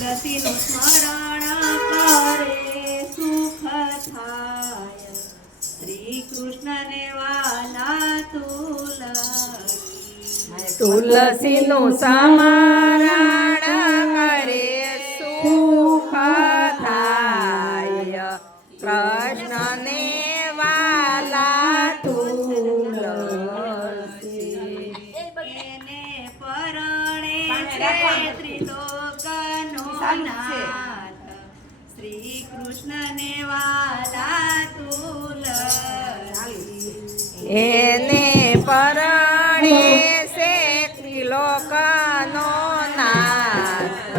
તુલસીનું સ્મરણ કરે સુખ થાય શ્રી કૃષ્ણને વાલા તુલસીનું સ્મરણ કરે સુખ થાય કૃષ્ણને વાલા તુલસી એને પરણે છે ત્રિલોકનો નાથ શ્રી કૃષ્ણને વાલા તુલસી એને પરણે છે ત્રિલોકનો નાથ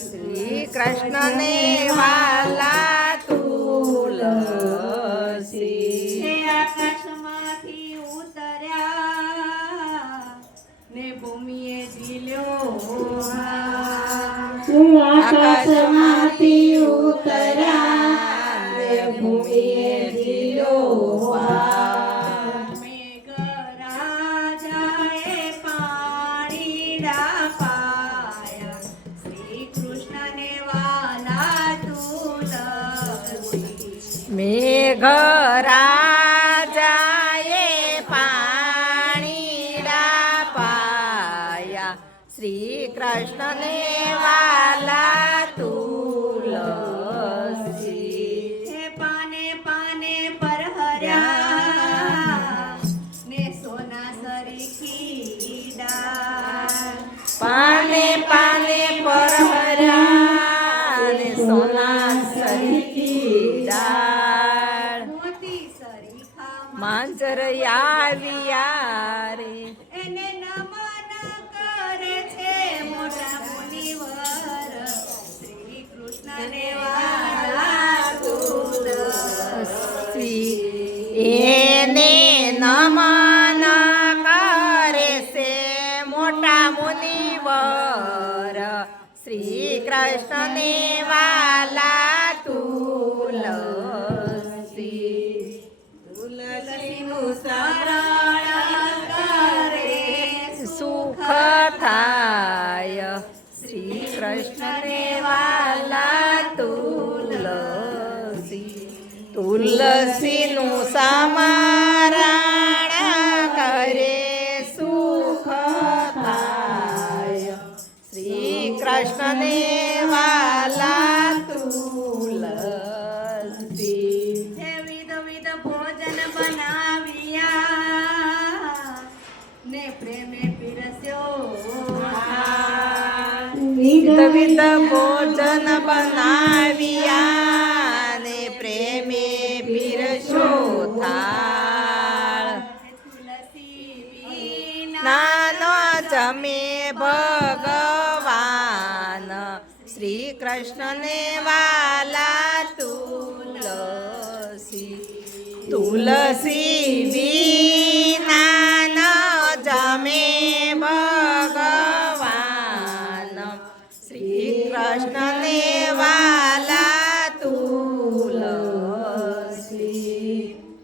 શ્રી કૃષ્ણને વાલા તુલસી આકાશમાંથી ઉતર્યા ને ભૂમિએ ઝીલ્યો આકાશમાંથી ઉતર્યા ને ભૂમિએ ઝીલ્યો મેઘરાજાએ પાણીડા પાયા શ્રી કૃષ્ણને વાલા તુલસી મેઘરાજાએ પાણીડા પાયા શ્રી કૃષ્ણને વાલા તુલસી હે પાને પાને પર હર્યા ને સોના સરીખી ડાળ પાને પાને પર હર્યા ને સોના સરીખી ડાળ મોતી સરીખા માંજર આવ્યા રે એને નમન કરે છે મોટા મુનિવર શ્રી કૃષ્ણને વાલા તુલસી એને નમન કરે છે મોટા મુનિવર શ્રી કૃષ્ણને વાલા તુલસી તુલસીનું સ્મરણ કરે સુખ થાય શ્રી કૃષ્ણને વાલા તુલસી તુલસીનું સ્મરણ કરે સુખ થાય શ્રી કૃષ્ણને વાલા તુલસી હે વિધ વિધ ભોજન બનાવ્યા ને પ્રેમે પીરસ્યો વિધ વિધ ભોજન બનાવ્યા ને પ્રેમે પીરસ્યો થાળ તુલસી વિના નાનો જમે ભગવાન શ્રી કૃષ્ણને વાલા તુલસી તુલસી વિના ન જમે ભગવાન શ્રી કૃષ્ણને વાલા તુલસી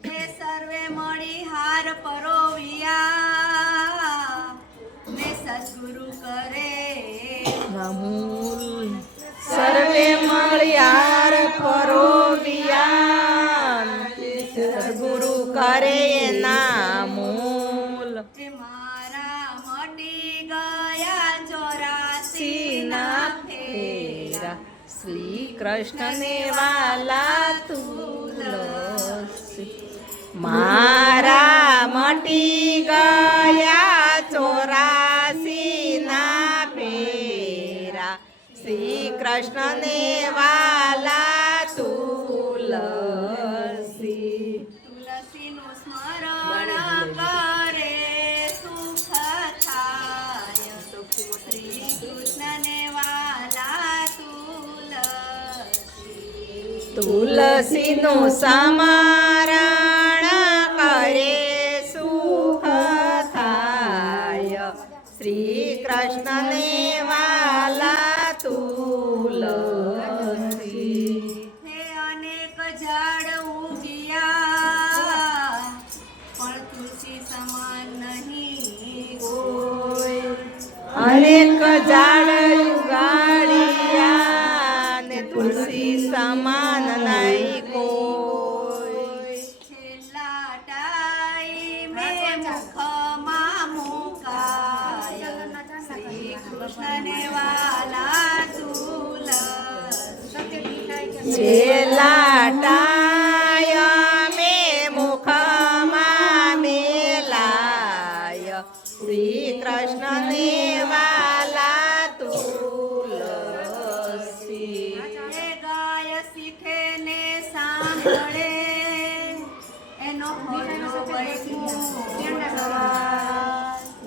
હે સર્વે મળી હાર પરોવ્યા ને સદગુરુ કરે નમૂલ સર્વે મળ્યાર પરોવ્યા સદગુરુ કરે એના મૂલ હે મારા મટી ગયા 84 ના ફેરા શ્રી કૃષ્ણને વાલા તુલસી મારા મટી ગયા 84 ના ફેરા શ્રી કૃષ્ણને વાલા તુલસી તુલસીનું સ્મરણ કરે સુખ થાય શ્રી કૃષ્ણને વાલા તુલસી તુલસીનું સ્મરણ કરે સુખ થાય શ્રી કૃષ્ણને વાલા તુલસી હે અનેક ઝાડ ઉગ્યા પણ તુલસી સમાન નહીં કોઈ અનેક ઝાડ ઉગાડી છેલાટાય મે મુખમાં મેલાય શ્રી કૃષ્ણને વાલા તુલસી જે ગાય શીખે ને સાંભળે એનો હોજો વૈકુંઠ.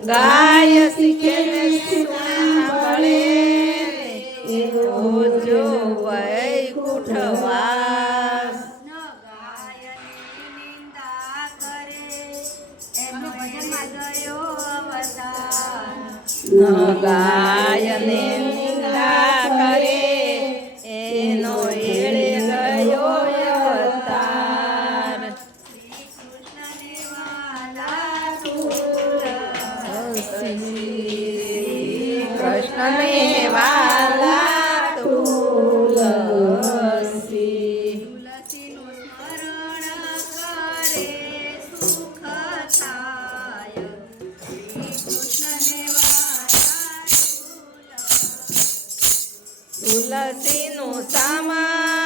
ગાય શીખે ને સાંભળે એનો જો વૈકુંઠવાસ ન ગાયની નિંદા કરે એનો ગયો અવતાર. ન ગાયને નિંદા કરે એનો એળે ગયો અવતાર શ્રી કૃષ્ણને વાલા શ્રી કૃષ્ણને વાલા તુલસી તુલસીનું સ્મરણ કરે સુખ થાય. શ્રી કૃષ્ણને વાલા તુલસીનું સમા